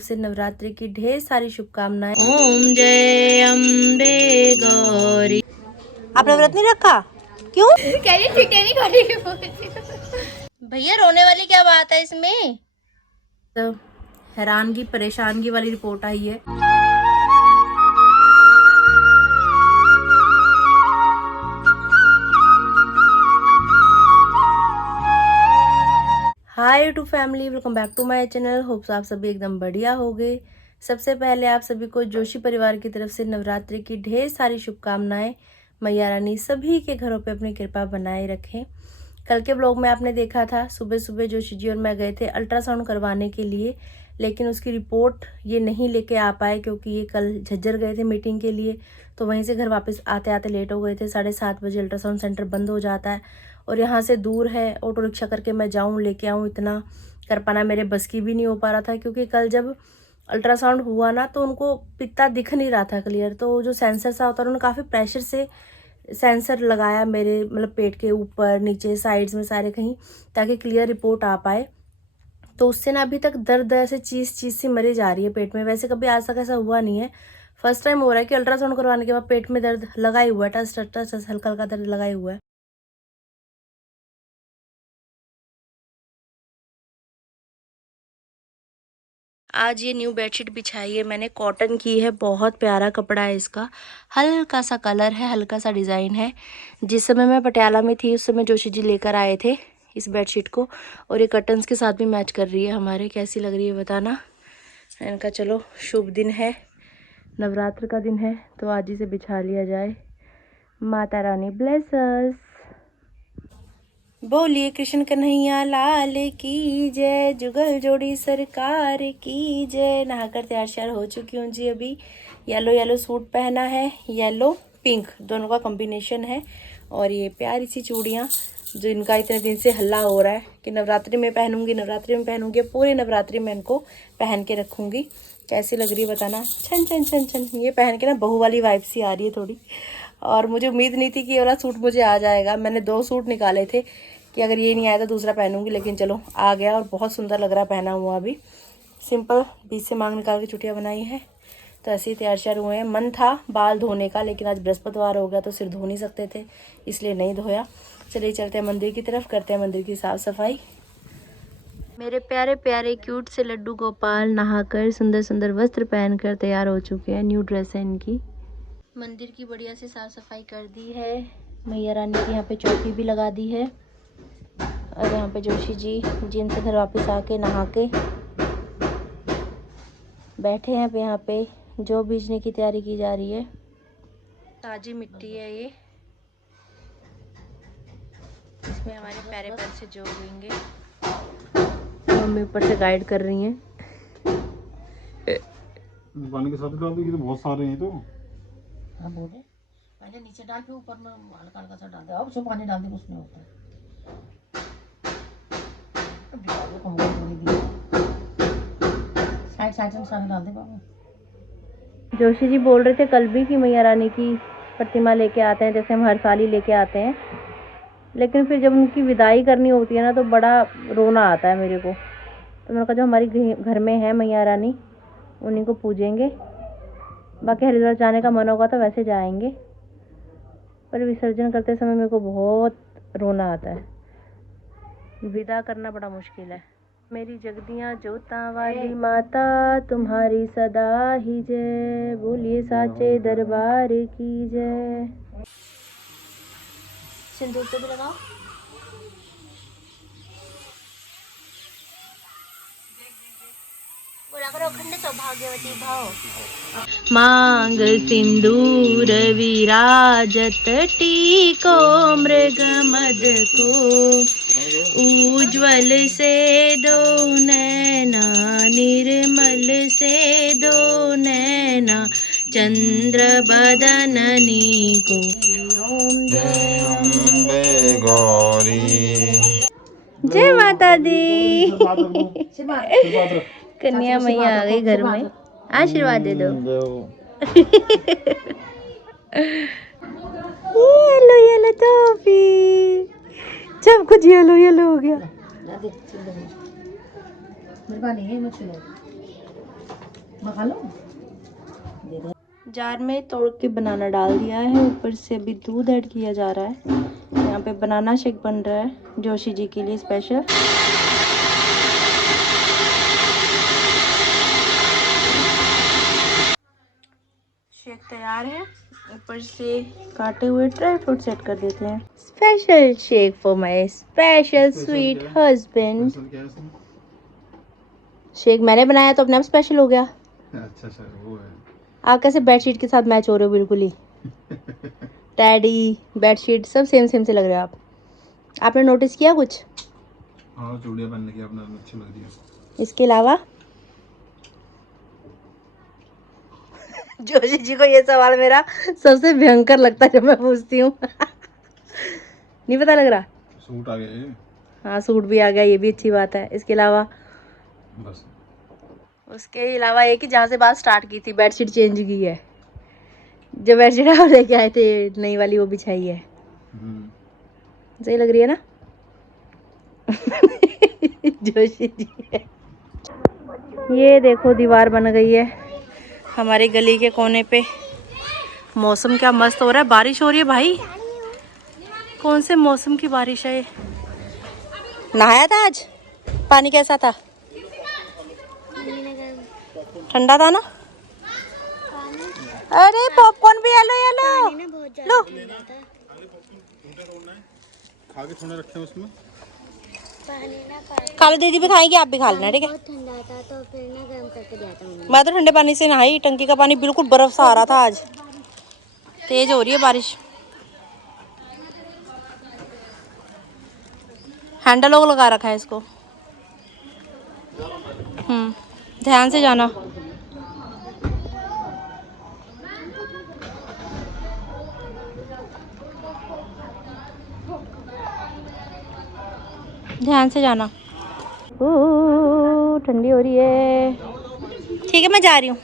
से नवरात्रि की ढेर सारी शुभकामनाएं। ओम जय अम्बे गौरी। आपने व्रत नहीं रखा? क्यों? नहीं भैया रोने वाली क्या बात है इसमें? तो हैरानगी परेशानगी वाली रिपोर्ट आई है। Hi YouTube family, welcome back to my channel. Hopes आप सभी एकदम बढ़िया होंगे। सबसे पहले आप सभी को जोशी परिवार की तरफ से नवरात्रि की ढेर सारी शुभकामनाएं। मैया रानी सभी के घरों पे अपनी कृपा बनाए रखें। कल के ब्लॉग में आपने देखा था सुबह सुबह जोशी जी और मैं गए थे अल्ट्रासाउंड करवाने के लिए, लेकिन उसकी रिपोर्ट ये नहीं लेके आ पाए क्योंकि ये कल झज्जर गए थे मीटिंग के लिए। तो वहीं से घर वापस आते आते लेट हो गए थे। 7:30 बजे अल्ट्रासाउंड सेंटर बंद हो जाता है और यहाँ से दूर है। ऑटो रिक्शा करके मैं जाऊँ लेके आऊँ, इतना कर पाना मेरे बस की भी नहीं हो पा रहा था क्योंकि कल जब अल्ट्रासाउंड हुआ ना तो उनको पित्ता दिख नहीं रहा था क्लियर। तो जो सेंसर सा होता है उन्होंने काफ़ी प्रेशर से सेंसर लगाया मेरे मतलब पेट के ऊपर नीचे साइड्स में सारे कहीं, ताकि क्लियर रिपोर्ट आ पाए। तो उससे ना अभी तक दर्द ऐसे चीज़ सी मरी जा रही है पेट में। वैसे कभी आज तक ऐसा हुआ नहीं है, फर्स्ट टाइम हो रहा है कि अल्ट्रासाउंड करवाने के बाद पेट में दर्द लगा ही हुआ है, टच टच टच हल्का हल्का दर्द लगा ही हुआ है। आज ये न्यू बेडशीट बिछाई है मैंने, कॉटन की है, बहुत प्यारा कपड़ा है इसका। हल्का सा कलर है, हल्का सा डिज़ाइन है। जिस समय मैं पटियाला में थी उस समय जोशी जी लेकर आए थे इस बेडशीट को, और ये कर्टन्स के साथ भी मैच कर रही है हमारे। कैसी लग रही है बताना। इनका चलो शुभ दिन है, नवरात्र का दिन है तो आज ही से बिछा लिया जाए। Mata Rani bless us. बोलिए कृष्ण कन्हैया लाल की जय, जुगल जोड़ी सरकार की जय। नहाकर तैयार श्यार हो चुकी हूँ जी। अभी येलो येलो सूट पहना है, येलो पिंक दोनों का कॉम्बिनेशन है। और ये प्यारी सी चूड़ियाँ जो इनका इतने दिन से हल्ला हो रहा है कि नवरात्रि में पहनूंगी, नवरात्रि में पहनूंगी। पूरी नवरात्रि में इनको पहन के रखूँगी। कैसी लग रही है बताना। छन छन छन छन, ये पहन के ना बहू वाली वाइब सी आ रही है थोड़ी। और मुझे उम्मीद नहीं थी कि ये वाला सूट मुझे आ जाएगा। मैंने 2 सूट निकाले थे कि अगर ये नहीं आया तो दूसरा पहनूंगी, लेकिन चलो आ गया और बहुत सुंदर लग रहा है पहना हुआ। अभी सिंपल बीच से मांग निकाल के चुटिया बनाई है तो ऐसे ही तैयार श्यार हुए हैं। मन था बाल धोने का, लेकिन आज बृहस्पतिवार हो गया तो सिर धो नहीं सकते थे, इसलिए नहीं धोया। चलिए चलते हैं मंदिर की तरफ, करते हैं मंदिर की साफ सफाई। मेरे प्यारे प्यारे क्यूट से लड्डू गोपाल नहाकर सुंदर सुंदर वस्त्र पहनकर तैयार हो चुके हैं। न्यू ड्रेस है इनकी। मंदिर की बढ़िया से साफ सफाई कर दी है। मैया रानी की यहाँ पे चौकी भी लगा दी है। और यहाँ पे जोशी जी जिनसे घर वापस आके नहा के बैठे हैं। यहाँ पे जो बीजने की तैयारी की जा रही है। ताजी मिट्टी है ये, इसमें हमारे पैरे पैर से जो होंगे। मम्मी ऊपर से गाइड कर रही हैं। पानी के साथ डाल देगी तो बहुत सारे हैं। तो हाँ बोले पहले नीचे डाल के ऊपर में हल्का हल्का सा डाल दे, अब उसमें पानी डाल दे उसमें होता है। साइड साइड से सारे डाल दे बाबू। जोशी जी बोल रहे थे कल भी कि मैया रानी की प्रतिमा लेके आते हैं, जैसे हम हर साल ही लेके आते हैं। लेकिन फिर जब उनकी विदाई करनी होती है ना तो बड़ा रोना आता है मेरे को। तो मैंने कहा जो हमारी घर में है मैया रानी उन्हीं को पूजेंगे। बाकी हरिद्वार जाने का मन होगा तो वैसे जाएंगे, पर विसर्जन करते समय मेरे को बहुत रोना आता है। विदा करना बड़ा मुश्किल है। मेरी जगदियाँ जोता वाली माता तुम्हारी सदा ही जय, बोलिए साचे दरबार की जय। सिंदूर पे भी लगाओ। बोला करो अखंड सौभाग्यवती भाव। मांग सिंदूर विराजत टीको मृग मद को, उज्ज्वल से दो नैना निर्मल से दो नैना, चंद्र बदननी को। जय अम्बे गौरी। जय माता दी। कन्या मैया आ गई घर में, आशीर्वाद दे दो। येलो येलो टॉफी, सब कुछ येलो येलो हो गया। मेरे पास नहीं है, मैं छुला मैं खा लूं? दे दे। जार में तोड़ के बनाना डाल दिया है, ऊपर से अभी दूध ऐड किया जा रहा है। यहाँ पे बनाना शेक बन रहा है जोशी जी के लिए स्पेशल। शेक तैयार है, ऊपर से काटे हुए ड्राई फ्रूट सेट कर देते हैं। Special shake for my special sweet husband. क्या है इसमें? शेक मैंने बनाया तो अपने आप स्पेशल हो गया। अच्छा वो है। आप कैसे बेडशीट के साथ मैच हो रहे हो बिल्कुल ही। टैडी बेडशीट सब सेम सेम से लग रहे हो आप। आपने नोटिस किया कुछ? हाँ, चूड़ियाँ पहनने की अपना अच्छी लग रही है। इसके अलावा जोशी जी को ये सवाल मेरा सबसे भयंकर लगता है जब मैं पूछती हूँ। नहीं पता लग रहा? सूट आ गए। हाँ सूट भी आ गया, ये भी अच्छी बात है। इसके अलावा बस उसके अलावा ये कि जहाँ से बात स्टार्ट की थी बेडशीट चेंज की है। जो बेडशीट आप लेके आए थे नई वाली वो बिछाई है। सही लग रही है ना? जोशी जी है। ये देखो दीवार बन गई है हमारी गली के कोने पे। मौसम क्या मस्त हो रहा है, बारिश हो रही है भाई। कौन से मौसम की बारिश है ये? नहाया था आज? पानी कैसा था? ठंडा था ना? अरे पॉपकॉर्न भी येलो येलो लो। खा के थोड़ा रखे उसमें। खा लो, दीदी भी खाएंगी, आप भी खा लेना ठीक है। ठंडा था तो फिर ना गर्म करके दिया था मम्मी। मैं तो ठंडे पानी से नहाई, टंकी का पानी बिल्कुल बर्फ सा आ रहा था। आज तेज हो रही है बारिश। हैंडल लॉक लगा रखा है इसको। ध्यान से जाना। ध्यान से जाना। ठंडी हो रही है। ठीक है मैं जा रही हूँ।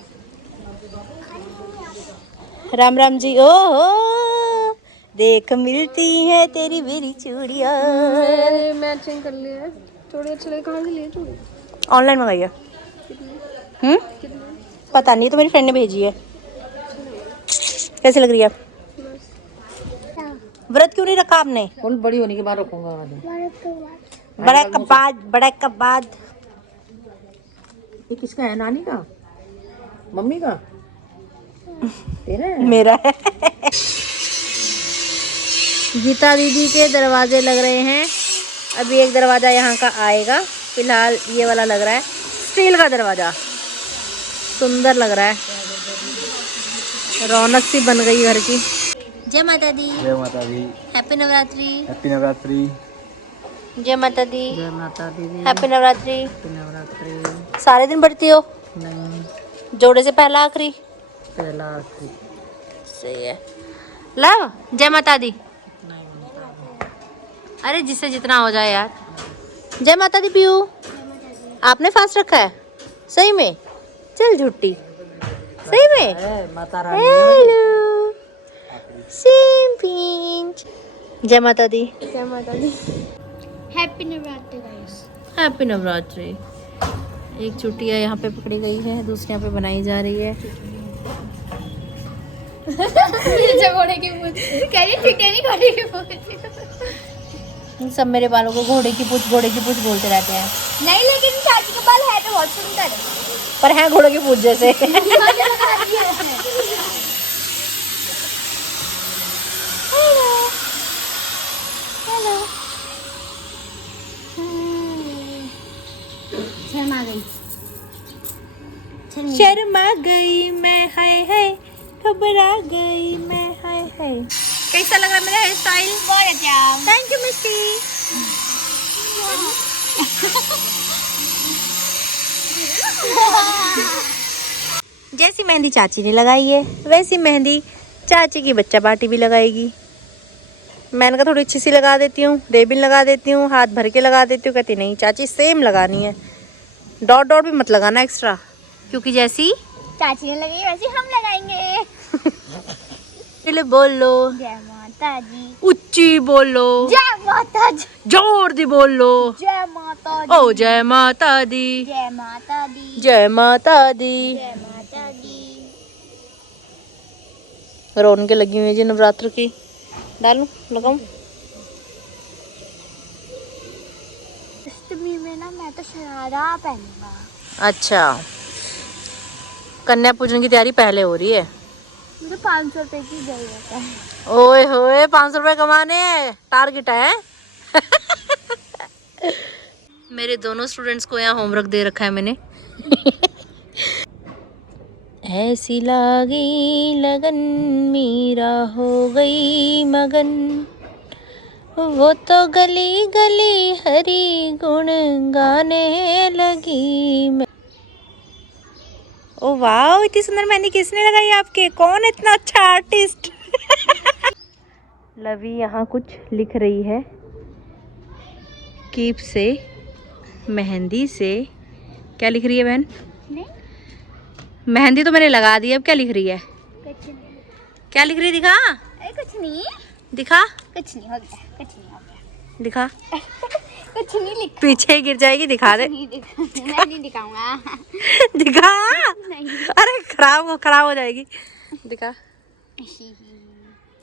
राम राम जी। ओहो देख मिलती है तेरी मेरी चूड़ियाँ। मैचिंग कर लिए थोड़ी अच्छे लगे। कहाँ से लिए चूड़ी? ऑनलाइन मंगाई है। पता नहीं, तो मेरी फ्रेंड ने भेजी है। कैसे लग रही है? व्रत क्यों नहीं रखा आपने? कौन बड़ी होने के बाद रखूंगा? बड़ा कबाद। ये किसका है? नानी का? मम्मी का? तेरा है? मेरा है। गीता दीदी के दरवाजे लग रहे हैं। अभी एक दरवाजा यहाँ का आएगा, फिलहाल ये वाला लग रहा है स्टील का दरवाजा। सुंदर लग रहा है, रौनक सी बन गई घर की। जय माता दी। जय माता दी। हैप्पी नवरात्रि। हैप्पी नवरात्रि। जय माता दी। जय माता दीदी। हैप्पी नवरात्रि। नवरात्रि। सारे दिन पढ़ती हो? नहीं, जोड़े से पहला आखिरी? पहला आखिरी। सही है। लव जय माता दी। अरे जिससे जितना हो जाए यार। जय माता दी। पीयू आपने फास्ट रखा है? सही में? चल झूठी। सही में? Mata Rani. Hello same pinch. जय माता दी। जय माता दी। Happy Navratri guys. Happy Navratri. एक चुटिया यहाँ पे पकड़ी गई है, दूसरी यहाँ पे बनाई जा रही है। घोड़े की पूछ कह रही छुट्टियां नहीं घोड़े की पूछ। सब मेरे बालों को घोड़े की पूछ बोलते रहते हैं। नहीं लेकिन चाची के बाल है तो बहुत सुंदर है। पर हैं घोड़े की पूछ जैसे। शर्मा गई मैं, हाय हाय घबरा गई मैं, हाय हाय। कैसा लग रहा है मेरा हेयर स्टाइल? बहुत अच्छा। Thank you Misty. जैसी मेहंदी चाची ने लगाई है वैसी मेहंदी चाची की बच्चा पार्टी भी लगाएगी। मैंने कहा थोड़ी अच्छी सी लगा देती हूँ, रेबिन लगा देती हूँ, हाथ भर के लगा देती हूँ। कहती नहीं चाची सेम लगानी है, डॉट डॉट भी मत लगाना एक्स्ट्रा, क्योंकि जैसी चाची ने लगाई वैसे हम लगाएंगे। पहले बोलो, जय माता दी, उच्ची बोलो, जय माता दी, जोर दी बोलो। जय माता दी, ओ जय माता दी, जय माता दी, जय माता दी। जय माता दी। रौनकें लगी हुई है जी नवरात्र की। डालूं, लगाऊं? अष्टमी में ना मैं तो शरारा पहनूंगा। अच्छा, कन्या पूजन की तैयारी पहले हो रही है। मुझे 500 रुपए की जरूरत है। ओए होए, 500 रुपए कमाने टारगेट है। मेरे दोनों स्टूडेंट्स को यहाँ होमवर्क दे रखा है मैंने। ऐसी लागी लगन, मीरा हो गई मगन, वो तो गली गली हरी गुण गाने लगी। ओ वाह, इतनी सुंदर मेहंदी किसने लगाई आपके? कौन इतना अच्छा आर्टिस्ट? लवी यहाँ कुछ लिख रही है। कीप से, मेहंदी से। क्या लिख रही है बहन? नहीं, मेहंदी तो मैंने लगा दी, अब क्या लिख रही है? कुछ नहीं। क्या लिख रही है? दिखा, अरे कुछ नहीं, दिखा, कुछ नहीं हो गया, कुछ नहीं हो गया। दिखा। कुछ नहीं लिखा। पीछे ही गिर जाएगी, दिखा दे। नहीं दिखा, मैं नहीं दिखाऊंगा। दिखा। नहीं। अरे खराब हो जाएगी। दिखा।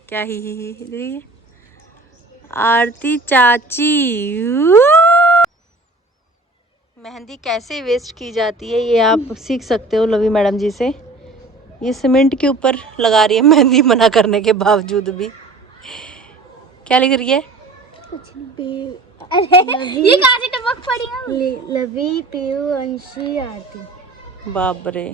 क्या ही लिख रही है? आरती चाची। मेहंदी कैसे वेस्ट की जाती है ये आप सीख सकते हो लवी मैडम जी से। ये सीमेंट के ऊपर लगा रही है मेहंदी, मना करने के बावजूद भी। क्या लिख रही है? कुछ नहीं। अरे ये कहाँ से टपक पड़ी है? लवी, पीयू, अंशी, आरती। बाप रे।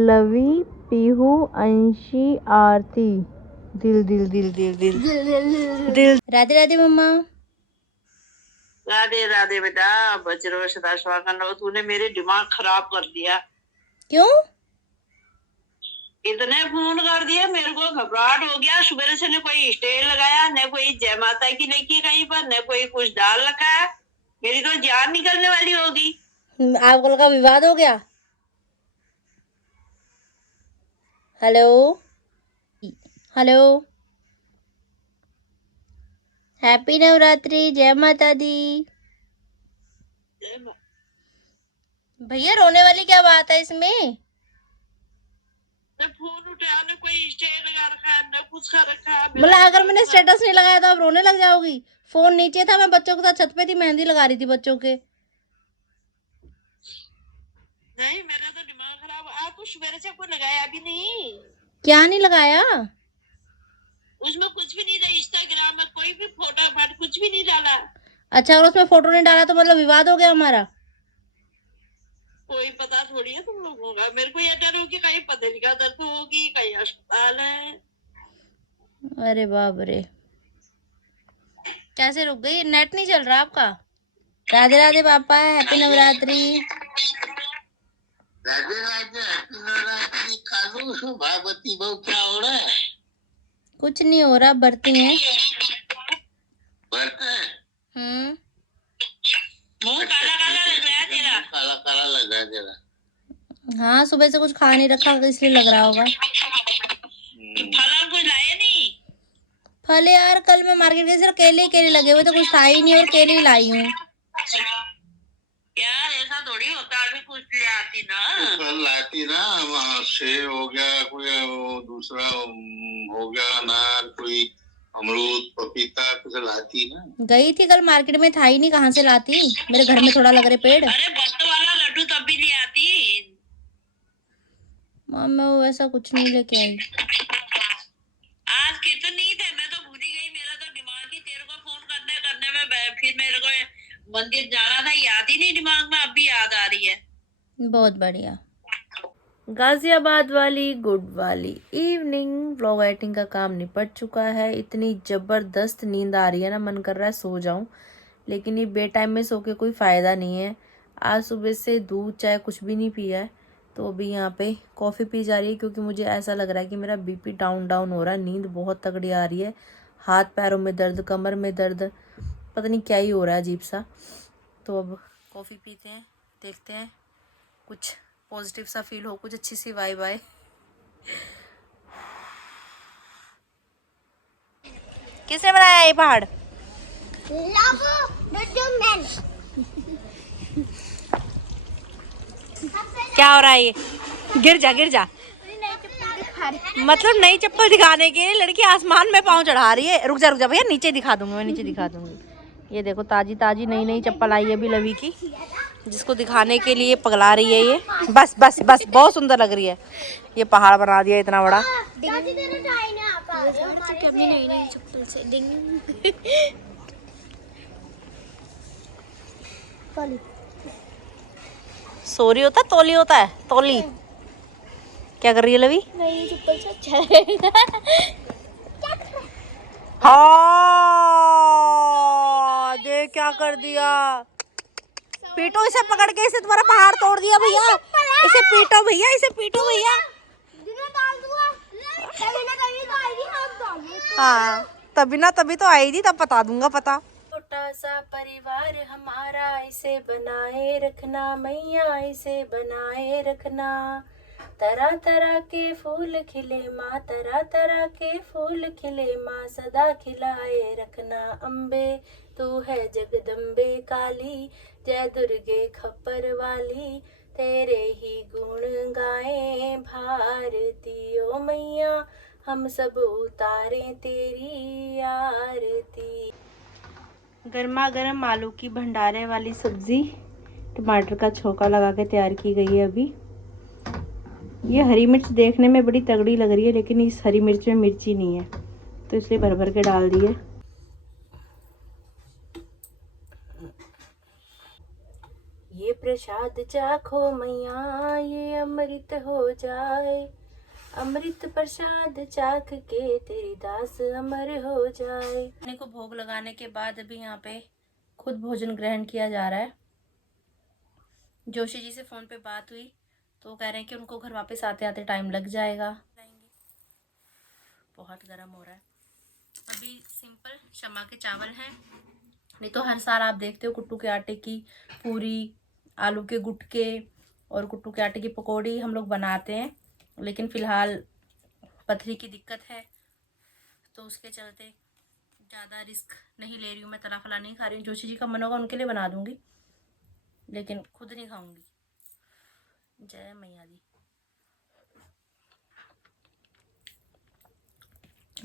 लवी, पीहू, अंशी, आरती। दिल दिल दिल दिल दिल दिल। राधे राधे मम्मा। राधे राधे बेटा, बच रहो, सदा सुहागन रहो। तूने मेरे दिमाग खराब कर दिया। क्यों? इतने फोन कर दिए, मेरे को घबराहट हो गया। सुबह से न कोई स्टेज लगाया, न कोई जय माता की लिखी कहीं पर, न कोई कुछ डाल रखा है। मेरी तो जान निकलने वाली होगी। आपको लगा विवाद हो गया? हेलो हेलो, हैप्पी नवरात्रि, जय माता दी। भैया रोने वाली क्या बात है इसमें? न फोन उठाया, न कोई स्टेज लगा रखा है, न कुछ कर रखा है। मतलब अगर मैंने स्टेटस नहीं लगाया तो आप रोने लग जाओगी? फोन नीचे था, मैं बच्चों के साथ छत पे थी, मेहंदी लगा रही थी बच्चों के। नहीं, मेरा तो दिमाग खराब। आपको सुबह से कोई लगाया भी नहीं। क्या नहीं लगाया? उसमें कुछ भी नहीं था। इंस्टाग्राम में कोई भी फोटो फाट कुछ भी नहीं डाला। अच्छा, अगर उसमें फोटो नहीं डाला तो मतलब विवाद हो गया हमारा? कोई पता थोड़ी है तुम लोगों का। मेरे को ये डर हो कि कहीं पथरी का दर्द होगी, कहीं अस्पताल है। अरे बाप रे, कैसे रुक गई? नेट नहीं चल रहा आपका? राधे राधे पापा, हैप्पी नवरात्रि। राधे राधे, हैप्पी नवरात्रि। खालू भागवती बहु, क्या हो रहा है? कुछ नहीं हो रहा, बरती हैं। बरते हैं? मुंह काला काला लग रहा है तेरा। काला काला लग रहा है तेरा। हाँ, सुबह से कुछ खा नहीं रखा इसलिए लग रहा होगा। फल और कुछ लाए नहीं? फल यार, कल मैं मार्केट गई, सिर्फ केले ही केले लगे हुए तो कुछ था ही नहीं, और केले ही लाई हूँ। यार ऐसा थोड़ी होता, अभी कुछ ले आती ना। कल लाती ना, वहाँ सेब हो गया, कोई वो दूसरा हो गया, अनार, कोई अमरूद, पपीता, कुछ लाती ना। गई थी कल मार्केट में, था ही नहीं, कहाँ से लाती? मेरे घर में थोड़ा लग रहे पेड़। अरे वक्त वाला लड्डू तब भी ले आती। मैं वैसा कुछ नहीं लेके आई। आज कितनी थे, मैं तो भूल ही गई। मेरा तो दिमाग ही तेरे को फोन करने में फिर मेरे को मंदिर जाना था, याद ही नहीं दिमाग में। अब भी याद आ रही है। बहुत बढ़िया। गाजियाबाद वाली गुड वाली इवनिंग व्लॉग एडिटिंग का काम निपट चुका है। इतनी ज़बरदस्त नींद आ रही है ना, मन कर रहा है सो जाऊं, लेकिन ये बे टाइम में सो के कोई फ़ायदा नहीं है। आज सुबह से दूध चाय कुछ भी नहीं पिया है, तो अभी यहाँ पे कॉफ़ी पी जा रही है, क्योंकि मुझे ऐसा लग रहा है कि मेरा बीपी डाउन हो रहा है। नींद बहुत तगड़ी आ रही है, हाथ पैरों में दर्द, कमर में दर्द, पता नहीं क्या ही हो रहा है अजीब सा। तो अब कॉफ़ी पीते हैं, देखते हैं कुछ पॉजिटिव सा फील हो, कुछ अच्छी सी वाइब आए। किसने बनाया ये पहाड़? क्या हो रहा है ये? गिर जा गिर जा। मतलब नई चप्पल दिखाने के लिए लड़की आसमान में पाँव चढ़ा रही है। रुक जा भैया, नीचे दिखा दूंगी मैं, नीचे दिखा दूंगी। ये देखो ताजी ताजी नई नई चप्पल आई है अभी लवी की, जिसको दिखाने के लिए पगला रही है ये। बस बस बस, बहुत सुंदर लग रही है। ये पहाड़ बना दिया इतना बड़ा। नई नई चप्पल से सोरी होता है, तोली होता है, तोली। क्या कर रही है लवी? नई चप्पल से अच्छा लगेगा। हाँ देख क्या कर दिया। पीटो इसे, पकड़ के इसे, तुम्हारा पहाड़ तोड़ दिया भैया। इसे पीटो भैया, इसे पीटो भैया। हाँ तभी तो आई थी, तब बता दूंगा पता। छोटा सा परिवार हमारा, इसे बनाए रखना मैया, इसे बनाए रखना। तरह तरह के फूल खिले माँ, तरह तरह के फूल खिले माँ, सदा खिलाए रखना अम्बे। तू है जगदम्बे काली, जय दुर्गे खप्पर वाली, तेरे ही गुण गाए भारती ओ मैया, हम सब उतारे तेरी आरती। गर्मा गर्म आलू की भंडारे वाली सब्जी टमाटर का छोंका लगा के तैयार की गई है अभी। ये हरी मिर्च देखने में बड़ी तगड़ी लग रही है, लेकिन इस हरी मिर्च में मिर्ची नहीं है, तो इसलिए भर भर के डाल दी है। ये प्रसाद चाखो मैया, ये अमृत हो जाए, अमृत प्रसाद चाख के तेरी दास अमर हो जाए। खाने को भोग लगाने के बाद अभी यहाँ पे खुद भोजन ग्रहण किया जा रहा है। जोशी जी से फ़ोन पे बात हुई तो कह रहे हैं कि उनको घर वापस आते आते टाइम लग जाएगा। बहुत गर्म हो रहा है। अभी सिंपल शमा के चावल हैं, नहीं तो हर साल आप देखते हो कुट्टू के आटे की पूरी, आलू के गुटके और कुट्टू के आटे की पकौड़ी हम लोग बनाते हैं, लेकिन फ़िलहाल पथरी की दिक्कत है तो उसके चलते ज़्यादा रिस्क नहीं ले रही हूँ। मैं तला फला नहीं खा रही हूँ। जोशी जी का मन होगा उनके लिए बना दूँगी, लेकिन खुद नहीं खाऊंगी। जय मैया दी।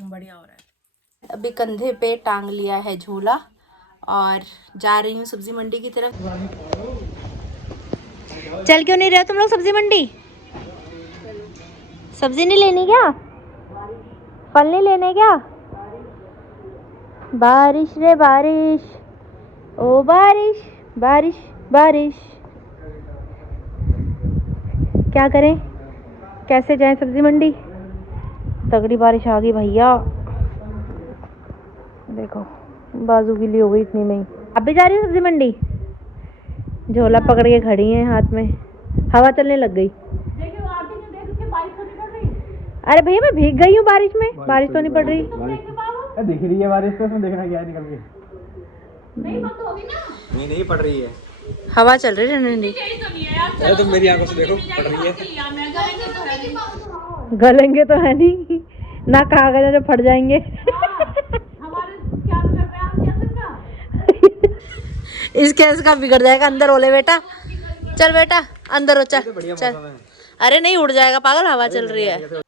बढ़िया हो रहा है। अभी कंधे पे टांग लिया है झूला और जा रही हूँ सब्जी मंडी की तरफ। चल क्यों नहीं रहे हो तुम लोग सब्जी मंडी? सब्जी नहीं लेनी क्या? फल नहीं लेने क्या? बारिश रे बारिश, ओ बारिश बारिश बारिश। क्या करें, कैसे जाएं सब्जी मंडी? तगड़ी बारिश आ गई भैया, देखो बाजू गीली हो गई इतनी में ही। अब भी जा रही हो सब्जी मंडी? झोला पकड़ के खड़ी हैं हाथ में, हवा चलने लग गई। अरे भैया मैं भीग गई हूँ बारिश में, बारिश तो नहीं पड़ रही। दिख रही है बारिश तो, उसमें देखना क्या है निकल के। नहीं पड़ रही है, हवा चल रही है ठंडी। अरे तुम मेरी आंखों से देखो, पड़ रही है। गलेंगे तो है नहीं ना, कागज जो फट जाएंगे। इस केस का बिगड़ जाएगा। अंदर हो ले बेटा, चल बेटा अंदर हो, चल चल। अरे नहीं उड़ जाएगा पागल, हवा चल रही है।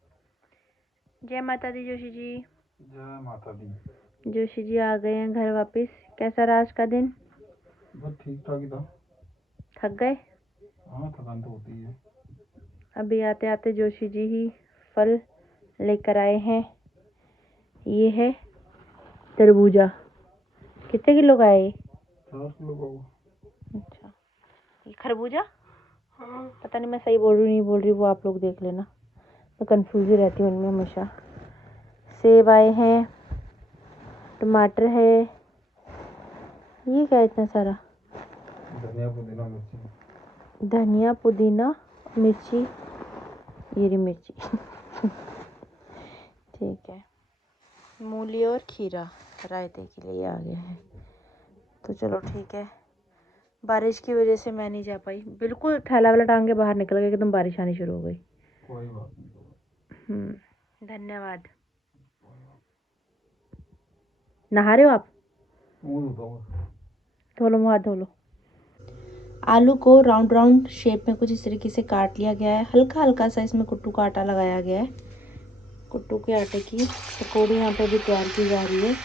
जय माता दी जोशी जी। जय माता दी। जोशी जी आ गए हैं घर वापस। कैसा रहा आज का दिन? बहुत ठीक ठाक ही था। थक गए? हाँ थकान तो होती है। अभी आते आते जोशी जी ही फल लेकर आए हैं। ये है तरबूजा। कितने किलो का है ये? 4 किलो का। अच्छा, ये खरबूजा? पता नहीं मैं सही बोल रही हूँ नहीं बोल रही, वो आप लोग देख लेना, मैं कंफ्यूज ही रहती हूँ उनमें हमेशा। सेब आए हैं, टमाटर है, ये क्या इतना सारा? धनिया पुदीना मिर्ची। धनिया पुदीना मिर्ची, ये रही मिर्ची। ठीक है। मूली और खीरा रायते के लिए आ गया है, तो चलो ठीक है बारिश की वजह से मैं नहीं जा पाई। बिल्कुल थैला वाला टांग के बाहर निकल गई, एकदम बारिश आनी शुरू हो गई। कोई बात नहीं। धन्यवाद। नहा रहे हो आप? धो लो, मुँह हाथ धो लो। आलू को राउंड राउंड शेप में कुछ इस तरीके से काट लिया गया है। हल्का हल्का सा इसमें कुट्टू का आटा लगाया गया है। कुट्टू के आटे की पकौड़ी यहाँ पे भी तैयार की जा रही है।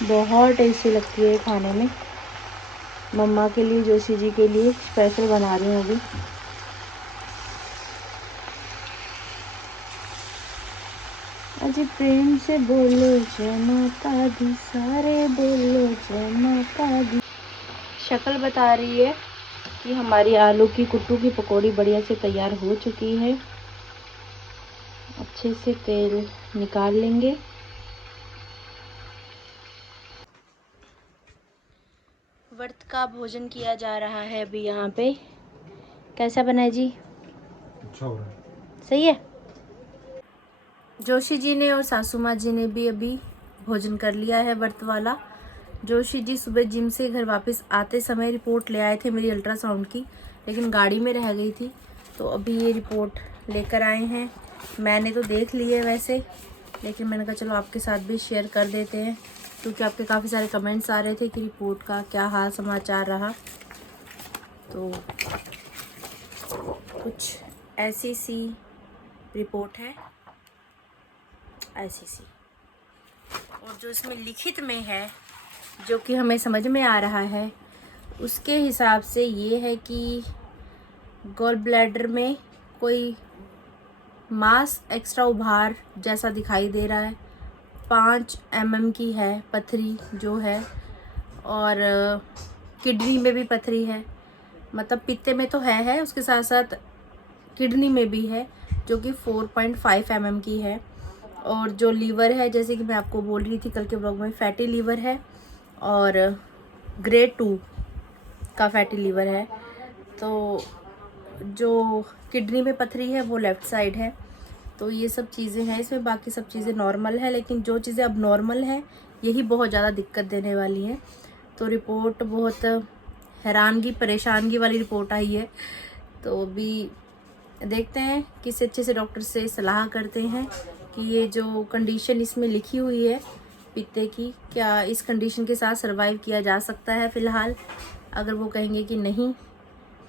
बहुत टेस्टी लगती है खाने में। मम्मा के लिए, जोशी जी के लिए स्पेशल बना रही हूँ अभी। अजी प्रेम से बोलो जय माता दी, सारे बोलो जय माता दी। शक्ल बता रही है कि हमारी आलू की कुट्टू की पकौड़ी बढ़िया से तैयार हो चुकी है। अच्छे से तेल निकाल लेंगे। व्रत का भोजन किया जा रहा है अभी यहाँ पे। कैसा बना है जी? अच्छा हो रहा है। सही है। जोशी जी ने और सासू माँ जी ने भी अभी भोजन कर लिया है व्रत वाला। जोशी जी सुबह जिम से घर वापस आते समय रिपोर्ट ले आए थे मेरी अल्ट्रासाउंड की, लेकिन गाड़ी में रह गई थी, तो अभी ये रिपोर्ट लेकर आए हैं। मैंने तो देख ली है वैसे, लेकिन मैंने कहा चलो आपके साथ भी शेयर कर देते हैं, क्योंकि आपके काफ़ी सारे कमेंट्स आ रहे थे कि रिपोर्ट का क्या हाल समाचार रहा। तो कुछ ऐसी सी रिपोर्ट है, ऐसी सी। और जो इसमें लिखित में है, जो कि हमें समझ में आ रहा है, उसके हिसाब से ये है कि गॉल ब्लैडर में कोई मास एक्स्ट्रा उभार जैसा दिखाई दे रहा है। 5 mm की है पथरी जो है, और किडनी में भी पथरी है। मतलब पित्ते में तो है, उसके साथ साथ किडनी में भी है, जो कि 4.5 mm की है। और जो लीवर है, जैसे कि मैं आपको बोल रही थी कल के ब्लॉग में, फैटी लीवर है और ग्रेड 2 का फैटी लीवर है। तो जो किडनी में पथरी है वो लेफ़्ट साइड है। तो ये सब चीज़ें हैं इसमें, बाकी सब चीज़ें नॉर्मल है, लेकिन जो चीज़ें अब नॉर्मल है यही बहुत ज़्यादा दिक्कत देने वाली हैं। तो रिपोर्ट बहुत हैरानगी परेशानगी वाली रिपोर्ट आई है। तो अभी देखते हैं, किसी अच्छे से डॉक्टर से सलाह करते हैं कि ये जो कंडीशन इसमें लिखी हुई है पित्ते की, क्या इस कंडीशन के साथ सर्वाइव किया जा सकता है फ़िलहाल। अगर वो कहेंगे कि नहीं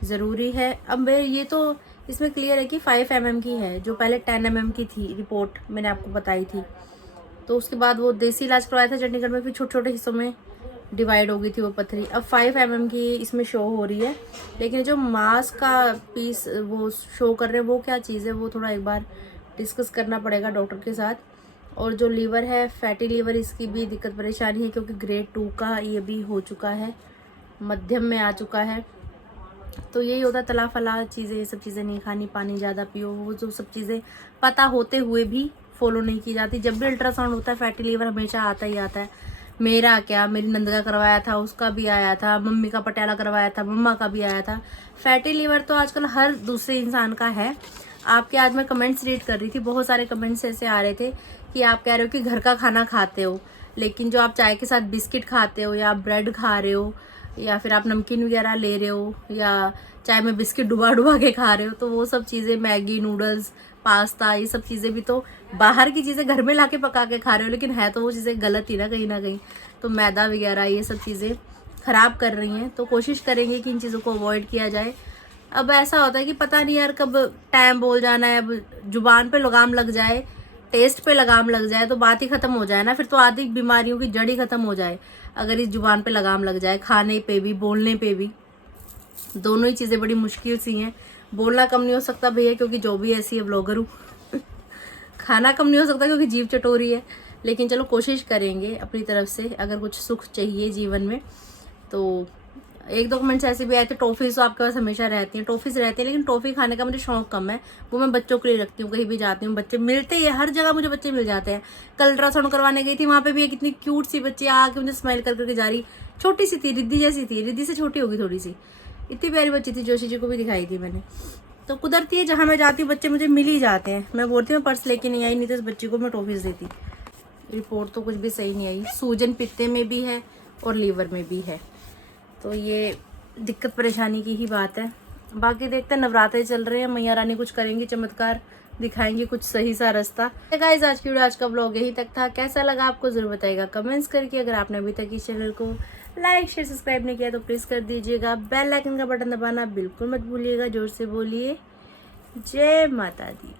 ज़रूरी है, अब मेरे ये तो इसमें क्लियर है कि 5 mm की है, जो पहले 10 mm की थी रिपोर्ट मैंने आपको बताई थी। तो उसके बाद वो देसी इलाज करवाया था चंडीगढ़ में, फिर छोटे छोटे हिस्सों में डिवाइड हो गई थी वो पथरी। अब 5 mm की इसमें शो हो रही है, लेकिन जो मांस का पीस वो शो कर रहे हैं वो क्या चीज़ है, वो थोड़ा एक बार डिस्कस करना पड़ेगा डॉक्टर के साथ। और जो लीवर है, फैटी लीवर, इसकी भी दिक्कत परेशानी है, क्योंकि ग्रेड 2 का ये भी हो चुका है, मध्यम में आ चुका है। तो यही होता है, तला फला चीज़ें, ये सब चीज़ें नहीं खानी, पानी ज़्यादा पियो, वो जो सब चीज़ें पता होते हुए भी फॉलो नहीं की जाती। जब भी अल्ट्रासाउंड होता है फैटी लीवर हमेशा आता ही आता है। मेरा क्या, मेरी नंद का करवाया था उसका भी आया था, मम्मी का पटियाला करवाया था मम्मा का भी आया था। फैटी लीवर तो आजकल हर दूसरे इंसान का है। आपके आज मैं कमेंट्स रीड कर रही थी, बहुत सारे कमेंट्स ऐसे आ रहे थे कि आप कह रहे हो कि घर का खाना खाते हो, लेकिन जो आप चाय के साथ बिस्किट खाते हो, या आप ब्रेड खा रहे हो, या फिर आप नमकीन वगैरह ले रहे हो, या चाय में बिस्किट डुबा के खा रहे हो, तो वो सब चीज़ें, मैगी, नूडल्स, पास्ता, ये सब चीज़ें भी तो बाहर की चीज़ें घर में लाके पका के खा रहे हो, लेकिन है तो वो चीज़ें गलत ही ना कहीं। तो मैदा वगैरह ये सब चीज़ें ख़राब कर रही हैं। तो कोशिश करेंगे कि इन चीज़ों को अवॉइड किया जाए। अब ऐसा होता है कि पता नहीं यार कब टाइम बोल जाना है, अब जुबान पे लगाम लग जाए, टेस्ट पे लगाम लग जाए तो बात ही ख़त्म हो जाए ना, फिर तो आधी बीमारियों की जड़ ही ख़त्म हो जाए अगर इस जुबान पे लगाम लग जाए। खाने पे भी, बोलने पे भी, दोनों ही चीज़ें बड़ी मुश्किल सी हैं। बोलना कम नहीं हो सकता भैया, क्योंकि जो भी ऐसी है ब्लॉगर हूँ खाना कम नहीं हो सकता क्योंकि जीभ चटोरी है। लेकिन चलो कोशिश करेंगे अपनी तरफ से, अगर कुछ सुख चाहिए जीवन में। तो 1-2 कमेंट्स ऐसे भी आए थे, टॉफ़ीज़ तो आपके पास हमेशा रहती हैं, टॉफ़ीज़ रहती है, लेकिन टॉफ़ी खाने का मुझे शौक कम है। वो मैं बच्चों के लिए रखती हूँ, कहीं भी जाती हूँ बच्चे मिलते ही, हर जगह मुझे बच्चे मिल जाते हैं। कल अल्ट्रासाउंड करवाने गई थी, वहाँ पे भी एक इतनी क्यूट सी बच्ची आके मुझे स्माइल कर करके जा रही, छोटी सी थी, रिद्धि जैसी थी, रिद्धि से छोटी होगी थोड़ी सी, इतनी प्यारी बच्ची थी। जोशी जी को भी दिखाई थी मैंने। तो कुदरती है, जहाँ मैं जाती हूँ बच्चे मुझे मिल ही जाते हैं। मैं बोलती हूँ पर्स लेके नहीं आई, नहीं तो इस बच्ची को मैं टॉफ़ीज़ देती। रिपोर्ट तो कुछ भी सही नहीं आई, सूजन पित्ते में भी है और लीवर में भी है। तो ये दिक्कत परेशानी की ही बात है। बाकी देखते हैं, नवरात्रे चल रहे हैं, मैया रानी कुछ करेंगी चमत्कार, दिखाएंगे कुछ सही सा रास्ता। गाइस आज की वीडियो, आज का ब्लॉग यहीं तक था। कैसा लगा आपको जरूर बताइएगा कमेंट्स करके। अगर आपने अभी तक इस चैनल को लाइक शेयर सब्सक्राइब नहीं किया तो प्लीज़ कर दीजिएगा। बेल आइकन का बटन दबाना बिल्कुल मत भूलिएगा। जोर से बोलिए जय माता दी।